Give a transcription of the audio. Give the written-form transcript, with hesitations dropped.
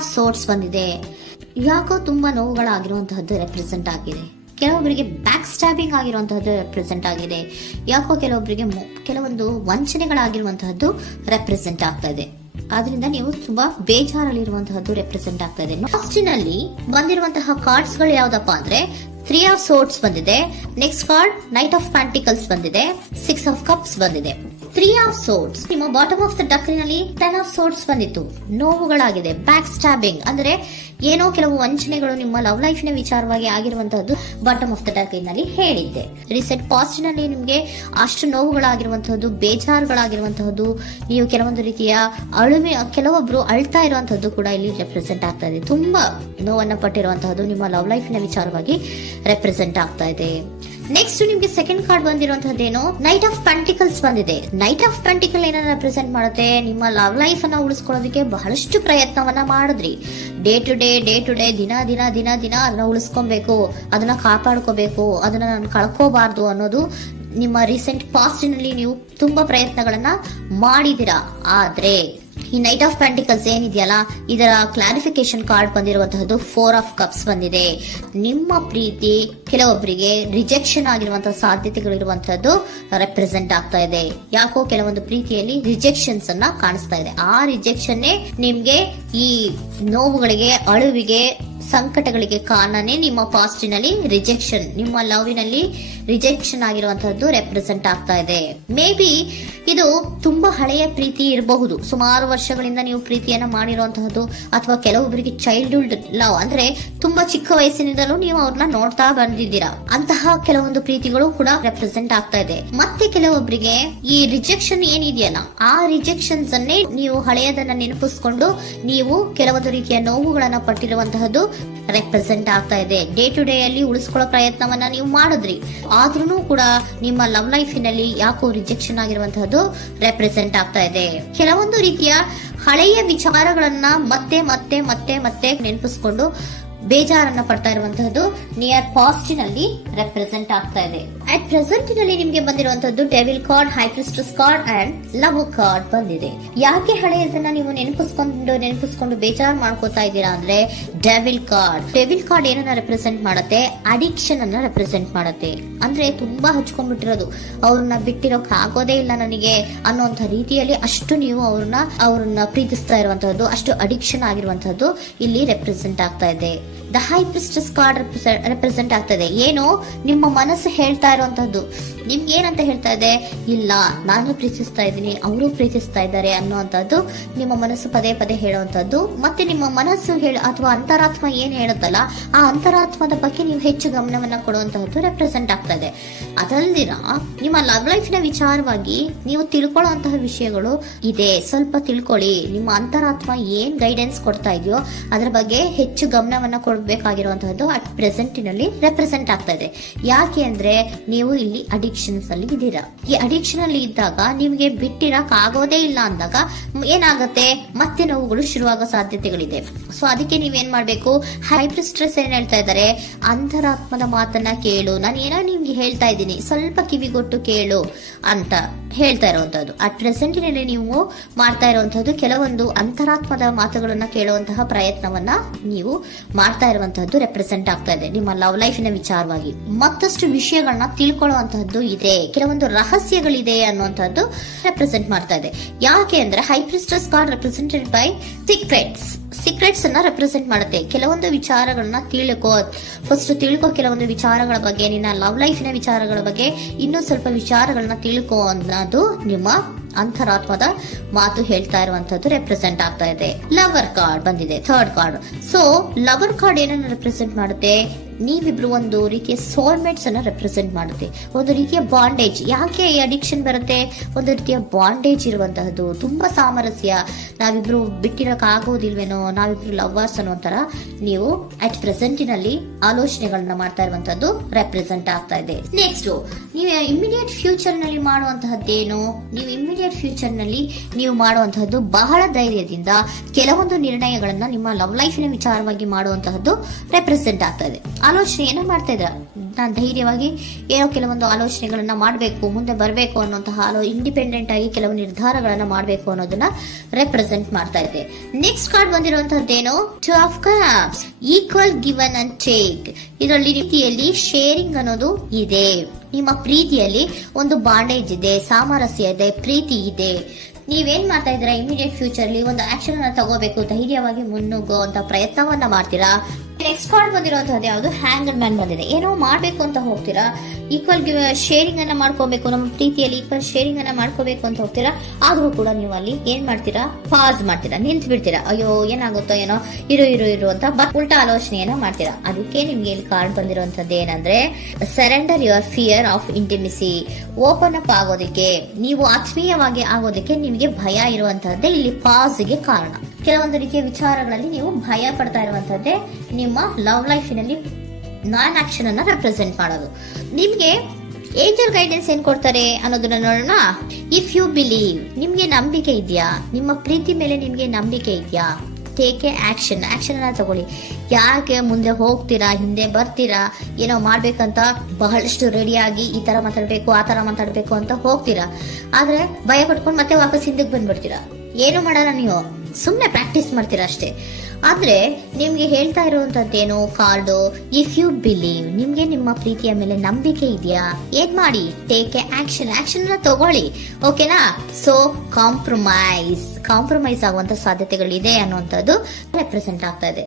Of swords ಬಂದಿದೆ. ಯಾಕೋ ತುಂಬಾ ನೋವುಗಳಾಗಿರುವಂತಹದ್ದು ರೆಪ್ರೆಸೆಂಟ್ ಆಗಿದೆ. ಕೆಲವೊಬ್ಬರಿಗೆ ಬ್ಯಾಕ್ ಸ್ಟ್ಯಾಬಿಂಗ್ ಆಗಿರುವಂತಹದ್ದು ರೆಪ್ರೆಸೆಂಟ್ ಆಗಿದೆ. ಯಾಕೋ ಕೆಲವೊಬ್ಬರಿಗೆ ಕೆಲವೊಂದು ವಂಚನೆಗಳಾಗಿರುವಂತಹದ್ದು ರೆಪ್ರೆಸೆಂಟ್ ಆಗ್ತಾ ಇದೆ. ಆದ್ರಿಂದ ನೀವು ತುಂಬಾ ಬೇಜಾರಲ್ಲಿರುವಂತಹದ್ದು ರೆಪ್ರೆಸೆಂಟ್ ಆಗ್ತಾ ಇದೆ. ಲಾಸ್ಟಿನಲ್ಲಿ ಬಂದಿರುವಂತಹ ಕಾರ್ಡ್ಸ್ ಗಳು ಯಾವ್ದಪ್ಪ ಅಂದ್ರೆ 3 ಆಫ್ ಸೋರ್ಟ್ಸ್ ಬಂದಿದೆ. Next card knight of pentacles ಬಂದಿದೆ. 6 ಆಫ್ ಕಪ್ಸ್ ಬಂದಿದೆ. 3 ಆಫ್ ಸೋರ್ಟ್ಸ್ ನಿಮ್ಮ ಬಾಟಮ್ ಆಫ್ ದ ಡಕ್ನಲ್ಲಿ 10 ಆಫ್ ಸೋರ್ಟ್ಸ್ ಬಂದಿತ್ತು. ನೋವುಗಳಾಗಿದೆ, ಬ್ಯಾಕ್ ಸ್ಟ್ಯಾಬಿಂಗ್ ಅಂದ್ರೆ ಏನೋ ಕೆಲವು ವಂಚನೆಗಳು ನಿಮ್ಮ ಲವ್ ಲೈಫ್ ನ ವಿಚಾರವಾಗಿ ಆಗಿರುವಂತಹದ್ದು ಬಾಟಮ್ ಆಫ್ ದ ಡಕ್ನಲ್ಲಿ ಹೇಳಿದ್ದೆ. ರೀಸೆಂಟ್ ಪಾಸ್ಟ್ ನಲ್ಲಿ ನಿಮ್ಗೆ ಅಷ್ಟು ನೋವುಗಳಾಗಿರುವಂತಹದ್ದು, ಬೇಜಾರುಗಳಾಗಿರುವಂತಹದ್ದು, ನೀವು ಕೆಲವೊಂದು ರೀತಿಯ ಅಳುಮೆ, ಕೆಲವೊಬ್ರು ಅಳ್ತಾ ಇರುವಂತಹದ್ದು ಕೂಡ ಇಲ್ಲಿ ರೆಪ್ರೆಸೆಂಟ್ ಆಗ್ತಾ ಇದೆ. ತುಂಬಾ ನೋವನ್ನ ಪಟ್ಟಿರುವಂತಹದ್ದು ನಿಮ್ಮ ಲವ್ ಲೈಫ್ ನ ವಿಚಾರವಾಗಿ ರೆಪ್ರೆಸೆಂಟ್ ಆಗ್ತಾ ಇದೆ. ನೆಕ್ಸ್ಟ್ ನಿಮ್ಗೆ ಸೆಕೆಂಡ್ ಕಾರ್ಡ್ ಬಂದಿರುವಂತಹದ್ದೇನು, ನೈಟ್ ಆಫ್ ಪೆಂಟಿಕಲ್ಸ್ ಬಂದಿದೆ. ನೈಟ್ ಆಫ್ ಪೆಂಟಿಕಲ್ ಏನನ್ನ ರೆಪ್ರೆಸೆಂಟ್ ಮಾಡುತ್ತೆ, ನಿಮ್ಮ ಲವ್ ಲೈಫ್ ಅನ್ನ ಉಳಿಸ್ಕೊಳ್ಳೋದಕ್ಕೆ ಬಹಳಷ್ಟು ಪ್ರಯತ್ನವನ್ನ ಮಾಡಿದ್ರಿ. ಡೇ ಟು ಡೇ ದಿನ ಅದನ್ನ ಉಳಿಸ್ಕೊಬೇಕು, ಅದನ್ನ ಕಾಪಾಡ್ಕೋಬೇಕು, ಅದನ್ನ ನಾನು ಕಳ್ಕೋಬಾರ್ದು ಅನ್ನೋದು ನಿಮ್ಮ ರೀಸೆಂಟ್ ಪಾಸ್ಟ್ ನಲ್ಲಿ ನೀವು ತುಂಬಾ ಪ್ರಯತ್ನಗಳನ್ನ ಮಾಡಿದಿರಾ. ಆದ್ರೆ ಈ ನೈಟ್ ಆಫ್ ಪ್ಯಾಂಟಿಕಲ್ಸ್ ಏನಿದೆಯಲ್ಲ, ಇದರ ಕ್ಲಾರಿಫಿಕೇಶನ್ ಕಾರ್ಡ್ ಬಂದಿರುವಂತಹದ್ದು 4 ಆಫ್ ಕಪ್ಸ್ ಬಂದಿದೆ. ನಿಮ್ಮ ಪ್ರೀತಿ ಕೆಲವೊಬ್ಬರಿಗೆ ರಿಜೆಕ್ಷನ್ ಆಗಿರುವಂತಹ ಸಾಧ್ಯತೆಗಳಿರುವಂತಹದ್ದು ರೆಪ್ರೆಸೆಂಟ್ ಆಗ್ತಾ ಇದೆ. ಯಾಕೋ ಕೆಲವೊಂದು ಪ್ರೀತಿಯಲ್ಲಿ ರಿಜೆಕ್ಷನ್ಸ್ ಅನ್ನ ಕಾಣಿಸ್ತಾ ಇದೆ. ಆ ರಿಜೆಕ್ಷನ್ನೇ ನಿಮ್ಗೆ ಈ ನೋವುಗಳಿಗೆ, ಅಳುವಿಗೆ, ಸಂಕಟಗಳಿಗೆ ಕಾರಣನೇ ನಿಮ್ಮ ಪಾಸ್ಟಿನಲ್ಲಿ ರಿಜೆಕ್ಷನ್, ನಿಮ್ಮ ಲವ್ನಲ್ಲಿ ರಿಜೆಕ್ಷನ್ ಆಗಿರುವಂತಹದ್ದು ರೆಪ್ರೆಸೆಂಟ್ ಆಗ್ತಾ ಇದೆ. ಮೇ ಬಿ ಇದು ತುಂಬಾ ಹಳೆಯ ಪ್ರೀತಿ ಇರಬಹುದು. ಸುಮಾರು ವರ್ಷಗಳಿಂದ ನೀವು ಪ್ರೀತಿಯನ್ನ ಮಾಡಿರುವಂತಹದ್ದು, ಅಥವಾ ಕೆಲವೊಬ್ಬರಿಗೆ ಚೈಲ್ಡ್ಹುಡ್ ಲವ್ ಅಂದ್ರೆ ತುಂಬಾ ಚಿಕ್ಕ ವಯಸ್ಸಿನಿಂದಲೂ ನೀವು ಅವ್ರನ್ನ ನೋಡ್ತಾ ಬಂದಿದ್ದೀರಾ. ಅಂತಹ ಕೆಲವೊಂದು ಪ್ರೀತಿಗಳು ಕೂಡ ರೆಪ್ರೆಸೆಂಟ್ ಆಗ್ತಾ ಇದೆ. ಮತ್ತೆ ಕೆಲವೊಬ್ಬರಿಗೆ ಈ ರಿಜೆಕ್ಷನ್ ಏನಿದೆಯಲ್ಲ, ಆ ರಿಜೆಕ್ಷನ್ಸ್ ಅನ್ನೇ ನೀವು ಹಳೆಯದನ್ನ ನೆನಪಿಸ್ಕೊಂಡು ನೀವು ಕೆಲವೊಂದು ರೀತಿಯ ನೋವುಗಳನ್ನ ಪಟ್ಟಿರುವಂತಹದ್ದು ರೆಪ್ರೆಸೆಂಟ್ ಆಗ್ತಾ ಇದೆ. ಡೇ ಟು ಡೇ ಅಲ್ಲಿ ಉಳಿಸ್ಕೊಳ್ಳೋ ಪ್ರಯತ್ನವನ್ನ ನೀವು ಮಾಡಿದ್ರಿ, ಆದ್ರೂ ಕೂಡ ನಿಮ್ಮ ಲವ್ ಲೈಫಿನಲ್ಲಿ ಯಾಕೋ ರಿಜೆಕ್ಷನ್ ಆಗಿರುವಂತಹದ್ದು ರೆಪ್ರೆಸೆಂಟ್ ಆಗ್ತಾ ಇದೆ. ಕೆಲವೊಂದು ರೀತಿಯ ಹಳೆಯ ವಿಚಾರಗಳನ್ನ ಮತ್ತೆ ಮತ್ತೆ ಮತ್ತೆ ಮತ್ತೆ ನೆನಪಿಸ್ಕೊಂಡು ಬೇಜಾರನ್ನ ಪಡ್ತಾ ಇರುವಂತಹದ್ದು ನಿಯರ್ ಪಾಸ್ಟ್ ನಲ್ಲಿ ರೆಪ್ರೆಸೆಂಟ್ ಆಗ್ತಾ ಇದೆ. ಅಟ್ ಪ್ರೆಸೆಂಟ್ ನಲ್ಲಿ ನಿಮ್ಗೆ ಬಂದಿರುವಂತಹದ್ದು devil card, high priestess card and love card ಬಂದಿದೆ. ಯಾಕೆ ಹಳೆಯದನ್ನ ನೀವು ನೆನಪಿಸ್ಕೊಂಡು ಬೇಜಾರು ಮಾಡ್ಕೋತಾ ಇದ್ದೀರಾ ಅಂದ್ರೆ, ಡೆವಿಲ್ ಕಾರ್ಡ್ ಏನನ್ನ ರೆಪ್ರೆಸೆಂಟ್ ಮಾಡುತ್ತೆ, ಅಡಿಕ್ಷನ್ ಅನ್ನ ರೆಪ್ರೆಸೆಂಟ್ ಮಾಡುತ್ತೆ. ಅಂದ್ರೆ ತುಂಬಾ ಹಚ್ಕೊಂಡ್ಬಿಟ್ಟಿರೋದು, ಅವ್ರನ್ನ ಬಿಟ್ಟಿರೋಕ್ ಆಗೋದೇ ಇಲ್ಲ ನನಗೆ ಅನ್ನುವಂತ ರೀತಿಯಲ್ಲಿ ಅಷ್ಟು ನೀವು ಅವ್ರನ್ನ ಪ್ರೀತಿಸ್ತಾ ಇರುವಂತಹದ್ದು, ಅಷ್ಟು ಅಡಿಕ್ಷನ್ ಆಗಿರುವಂತಹದ್ದು ಇಲ್ಲಿ ರೆಪ್ರೆಸೆಂಟ್ ಆಗ್ತಾ ಇದೆ. The high priestess card represent ಆಗ್ತದೆ. ಏನು ನಿಮ್ಮ ಮನಸ್ಸು ಹೇಳ್ತಾ ಇರುವಂತಹದ್ದು, ನಿಮ್ಗೆ ಏನಂತ ಹೇಳ್ತಾ ಇದೆ, ಇಲ್ಲ ನಾನು ಪ್ರೀತಿಸ್ತಾ ಇದ್ದೀನಿ, ಅವರು ಪ್ರೀತಿಸ್ತಾ ಇದ್ದಾರೆ ಅನ್ನುವಂಥದ್ದು ನಿಮ್ಮ ಮನಸ್ಸು ಪದೇ ಪದೇ ಹೇಳುವಂತದ್ದು. ಮತ್ತೆ ನಿಮ್ಮ ಮನಸ್ಸು ಅಥವಾ ಅಂತರಾತ್ಮ ಏನ್ ಹೇಳುತ್ತಲ್ಲ, ಆ ಅಂತರಾತ್ಮದ ಬಗ್ಗೆ ನೀವು ಹೆಚ್ಚು ಗಮನವನ್ನ ಕೊಡುವಂತಹದ್ದು ರೆಪ್ರೆಸೆಂಟ್ ಆಗ್ತಾ ಇದೆ. ಅದಲ್ದಿರ ನಿಮ್ಮ ಲವ್ ಲೈಫ್ ನ ವಿಚಾರವಾಗಿ ನೀವು ತಿಳ್ಕೊಳ್ಳುವಂತಹ ವಿಷಯಗಳು ಇದೆ. ಸ್ವಲ್ಪ ತಿಳ್ಕೊಳ್ಳಿ. ನಿಮ್ಮ ಅಂತರಾತ್ಮ ಏನ್ ಗೈಡೆನ್ಸ್ ಕೊಡ್ತಾ ಇದೆಯೋ ಅದರ ಬಗ್ಗೆ ಹೆಚ್ಚು ಗಮನವನ್ನ ಕೊಡಬೇಕಾಗಿರುವಂತಹದ್ದು ಅಟ್ ಪ್ರೆಸೆಂಟಿನಲ್ಲಿ ರೆಪ್ರೆಸೆಂಟ್ ಆಗ್ತಾ ಇದೆ. ಯಾಕೆ ಅಂದ್ರೆ ನೀವು ಇಲ್ಲಿ ಅಡಿಕ್ಷನ್ಸ್ ಅಲ್ಲಿ ಇದ್ದೀರಾ. ಈ ಅಡಿಕ್ಷನ್ ಅಲ್ಲಿ ಇದ್ದಾಗ ನಿಮ್ಗೆ ಬಿಟ್ಟಿರಕ್ ಆಗೋದೇ ಇಲ್ಲ ಅಂದಾಗ ಏನಾಗುತ್ತೆ, ಮತ್ತೆ ನೋವುಗಳು ಶುರುವಾಗೋ ಸಾಧ್ಯತೆಗಳಿದೆ. ಸೊ ಅದಕ್ಕೆ ನೀವೇನ್ ಮಾಡ್ಬೇಕು, ಹೈ ಪ್ರಿಸ್ಟೆಸ್ ಏನ್ ಹೇಳ್ತಾ ಇದ್ದಾರೆ, ಅಂತರಾತ್ಮದ ಮಾತನ್ನ ಕೇಳು, ನಾನು ಏನೋ ನಿಮ್ಗೆ ಹೇಳ್ತಾ ಇದ್ದೀನಿ, ಸ್ವಲ್ಪ ಕಿವಿಗೊಟ್ಟು ಕೇಳು ಅಂತ ಹೇಳ್ತಾ ಇರುವಂತದ್ದು. ಅಟ್ ಪ್ರೆಸೆಂಟಿನಲ್ಲಿ ನೀವು ಮಾಡ್ತಾ ಇರುವಂತದ್ದು ಕೆಲವೊಂದು ಅಂತರಾತ್ಮದ ಮಾತುಗಳನ್ನ ಕೇಳುವಂತಹ ಪ್ರಯತ್ನವನ್ನ ನೀವು ಮಾಡ್ತಾ ಇರುವಂತಹದ್ದು ರೆಪ್ರೆಸೆಂಟ್ ಆಗ್ತಾ ಇದೆ. ನಿಮ್ಮ ಲವ್ ಲೈಫಿನ ವಿಚಾರವಾಗಿ ಮತ್ತಷ್ಟು ವಿಷಯಗಳನ್ನ ತಿಳ್ಕೊಳ್ಳುವಂತಹದ್ದು ಇದೆ, ಕೆಲವೊಂದು ರಹಸ್ಯಗಳಿದೆ ಅನ್ನುವಂಥದ್ದು ರೆಪ್ರೆಸೆಂಟ್ ಮಾಡ್ತಾ ಇದೆ. ಯಾಕೆ ಅಂದ್ರೆ high priestess card represented by secrets ಅನ್ನ ರೆಪ್ರೆಸೆಂಟ್ ಮಾಡುತ್ತೆ. ಕೆಲವೊಂದು ವಿಚಾರಗಳನ್ನ ತಿಳ್ಕೊ ಕೆಲವೊಂದು ವಿಚಾರಗಳ ಬಗ್ಗೆ, ನಿನ್ನ ಲವ್ ಲೈಫಿನ ವಿಚಾರಗಳ ಬಗ್ಗೆ ಇನ್ನೂ ಸ್ವಲ್ಪ ವಿಚಾರಗಳನ್ನ ತಿಳ್ಕೊ ಅನ್ನೋದು ನಿಮ್ಮ ಅಂತರಾತ್ಮದ ಮಾತು ಹೇಳ್ತಾ ಇರುವಂತದ್ದು ರೆಪ್ರೆಸೆಂಟ್ ಆಗ್ತಾ ಇದೆ. ಲವರ್ ಕಾರ್ಡ್ ಬಂದಿದೆ, third card. So lover card ಏನನ್ನ ರೆಪ್ರೆಸೆಂಟ್ ಮಾಡುತ್ತೆ, ನೀವಿಬ್ರು ಒಂದು ರೀತಿಯ ಸೋಲ್ಮೇಟ್ಸ್ ಅನ್ನ ರೆಪ್ರೆಸೆಂಟ್ ಮಾಡುತ್ತೆ, ಒಂದು ರೀತಿಯ ಬಾಂಡೇಜ್. ಯಾಕೆ ಈ ಅಡಿಕ್ಷನ್ ಬರುತ್ತೆ, ಒಂದು ರೀತಿಯ ಬಾಂಡೇಜ್ ಇರುವಂತಹದ್ದು, ತುಂಬಾ ಸಾಮರಸ್ಯ, ನಾವಿಬ್ರು ಬಿಟ್ಟಿರಕ್ ಆಗೋದಿಲ್ವೇನೋ, ನಾವಿಬ್ರು ಲವರ್ಸ್ ಅನ್ನೋ ತರ ನೀವು ಅಟ್ ಪ್ರೆಸೆಂಟಿನಲ್ಲಿ ಆಲೋಚನೆಗಳನ್ನ ಮಾಡ್ತಾ ಇರುವಂತದ್ದು ರೆಪ್ರೆಸೆಂಟ್ ಆಗ್ತಾ ಇದೆ. ನೆಕ್ಸ್ಟ್ ನೀವು ಇಮಿಡಿಯೇಟ್ ಫ್ಯೂಚರ್ ನಲ್ಲಿ ಮಾಡುವಂತಹದ್ದೇನು, ನೀವು ಮಾಡುವಂತಹದ್ದು ಬಹಳ ಧೈರ್ಯದಿಂದ ಕೆಲವೊಂದು ನಿರ್ಣಯಗಳನ್ನ ನಿಮ್ಮ ಲವ್ ಲೈಫಿನ ವಿಚಾರವಾಗಿ ಮಾಡುವಂತಹದ್ದು ರೆಪ್ರೆಸೆಂಟ್ ಆಗ್ತಾ ಇದೆ. ಆಲೋಚನೆ ಏನೋ ಮಾಡ್ತಾ ಇದ್ರ, ನಾನು ಧೈರ್ಯವಾಗಿ ಏನೋ ಕೆಲವೊಂದು ಆಲೋಚನೆಗಳನ್ನ ಮಾಡಬೇಕು, ಮುಂದೆ ಬರಬೇಕು ಅನ್ನುವಂತಹ ಇಂಡಿಪೆಂಡೆಂಟ್ ಆಗಿ ಕೆಲವು ನಿರ್ಧಾರಗಳನ್ನ ಮಾಡಬೇಕು ಅನ್ನೋದನ್ನ ರೆಪ್ರೆಸೆಂಟ್ ಮಾಡ್ತಾ ಇದೆ. ನೆಕ್ಸ್ಟ್ ಕಾರ್ಡ್ ಬಂದಿರುವಂತಹದ್ದೇನು, two of cups, equal given and take. ಇದರಲ್ಲಿ ರೀತಿಯಲ್ಲಿ ಶೇರಿಂಗ್ ಅನ್ನೋದು ಇದೆ. ನಿಮ್ಮ ಪ್ರೀತಿಯಲ್ಲಿ ಒಂದು ಬಾಂಡೇಜ್ ಇದೆ, ಸಾಮರಸ್ಯ ಇದೆ, ಪ್ರೀತಿ ಇದೆ. ನೀವೇನ್ ಮಾಡ್ತಾ ಇದ್ದೀರಾ, ಇಮಿಡಿಯೇಟ್ ಫ್ಯೂಚರ್ ಅಲ್ಲಿ ಒಂದು ಆಕ್ಷನ್ ಅನ್ನ ತಗೋಬೇಕು, ಧೈರ್ಯವಾಗಿ ಮುನ್ನುಗ್ಗೋ ಅಂತ ಪ್ರಯತ್ನವನ್ನ ಮಾಡ್ತೀರಾ. ನೆಕ್ಸ್ಟ್ ಕಾರ್ಡ್ ಬಂದಿರುವಂತಹದ್ದು ಯಾವುದು, ಹ್ಯಾಂಗರ್ ಮ್ಯಾನ್ ಬಂದಿದೆ. ಏನೋ ಮಾಡ್ಬೇಕು ಅಂತ ಹೋಗ್ತೀರಾ, ಈಕ್ವಲ್ ಶೇರಿಂಗ್ ಅನ್ನ ಮಾಡ್ಕೋಬೇಕು, ನಮ್ಮ ಪ್ರೀತಿಯಲ್ಲಿ ಈಕ್ವಲ್ ಶೇರಿಂಗ್ ಅನ್ನ ಮಾಡ್ಕೋಬೇಕು ಅಂತ ಹೋಗ್ತೀರಾ. ಆದ್ರೂ ಕೂಡ ನೀವು ಅಲ್ಲಿ ಏನ್ ಮಾಡ್ತೀರಾ, ಪಾಸ್ ಮಾಡ್ತೀರಾ, ನಿಂತು ಬಿಡ್ತೀರಾ. ಅಯ್ಯೋ ಏನಾಗುತ್ತೋ ಏನೋ, ಇರು ಅಂತ ಉಲ್ಟಾ ಆಲೋಚನೆಯನ್ನ ಮಾಡ್ತೀರಾ. ಅದಕ್ಕೆ ನಿಮ್ಗೆ ಇಲ್ಲಿ ಕಾರ್ಡ್ ಬಂದಿರುವಂತದ್ದು ಏನಂದ್ರೆ, surrender your fear of intimacy. Open up ಆಗೋದಕ್ಕೆ, ನೀವು ಆತ್ಮೀಯವಾಗಿ ಆಗೋದಕ್ಕೆ ನಿಮಗೆ ಭಯ ಇರುವಂತಹದ್ದೇ ಇಲ್ಲಿ ಪಾಸ್ಗೆ ಕಾರಣ. ಕೆಲವೊಂದು ರೀತಿಯ ವಿಚಾರಗಳಲ್ಲಿ ನೀವು ಭಯ ಪಡ್ತಾ ಇರುವಂತದ್ದೇ ನಿಮ್ಮ ಲವ್ ಲೈಫಿನಲ್ಲಿ ನಾನ್ ಆಕ್ಷನ್ ಅನ್ನ ರೆಪ್ರೆಸೆಂಟ್ ಮಾಡೋದು. ನಿಮ್ಗೆ ಏಂಜಲ್ ಗೈಡೆನ್ಸ್ ಏನ್ ಕೊಡ್ತಾರೆ ಅನ್ನೋದನ್ನ ನೋಡೋಣ. ಇಫ್ ಯು ಬಿಲೀವ್, ನಿಮ್ಗೆ ನಂಬಿಕೆ ಇದೆಯಾ, ನಿಮ್ಮ ಪ್ರೀತಿ ಮೇಲೆ ನಿಮ್ಗೆ ನಂಬಿಕೆ ಇದೆಯಾ, ಟೇಕ್ ಎ ಆಕ್ಷನ್ ಅನ್ನ ತಗೊಳ್ಳಿ. ಯಾಕೆ ಮುಂದೆ ಹೋಗ್ತೀರಾ, ಹಿಂದೆ ಬರ್ತೀರಾ, ಏನೋ ಮಾಡ್ಬೇಕಂತ ಬಹಳಷ್ಟು ರೆಡಿಯಾಗಿ ಈ ತರ ಮಾತಾಡ್ಬೇಕು ಆ ತರ ಮಾತಾಡ್ಬೇಕು ಅಂತ ಹೋಗ್ತೀರಾ. ಆದ್ರೆ ಭಯ ಪಡ್ಕೊಂಡು ಮತ್ತೆ ವಾಪಸ್ ಹಿಂದಕ್ಕೆ ಬಂದ್ಬಿಡ್ತೀರಾ. ಏನು ಮಾಡಲ್ಲ, ನೀವು ಸುಮ್ನೆ ಪ್ರಾಕ್ಟೀಸ್ ಮಾಡ್ತೀರಾ ಅಷ್ಟೇ. ಆದ್ರೆ ನಿಮ್ಗೆ ಹೇಳ್ತಾ ಇರುವಂತದ್ದೇನು ಕಾರ್ಡು, ಇಫ್ ಯು ಬಿಲೀವ್, ನಿಮ್ಗೆ ನಿಮ್ಮ ಪ್ರೀತಿಯ ಮೇಲೆ ನಂಬಿಕೆ ಇದೆಯಾ, ಏನ್ ಮಾಡಿ, ಟೇಕ್ ಎ ಆಕ್ಷನ್ ಅನ್ನ ತಗೊಳ್ಳಿ. ಓಕೆನಾ? ಸೊ ಕಾಂಪ್ರಮೈಸ್ ಆಗುವಂತ ಸಾಧ್ಯತೆಗಳಿದೆ ಅನ್ನುವಂಥದ್ದು ರೆಪ್ರೆಸೆಂಟ್ ಆಗ್ತಾ ಇದೆ.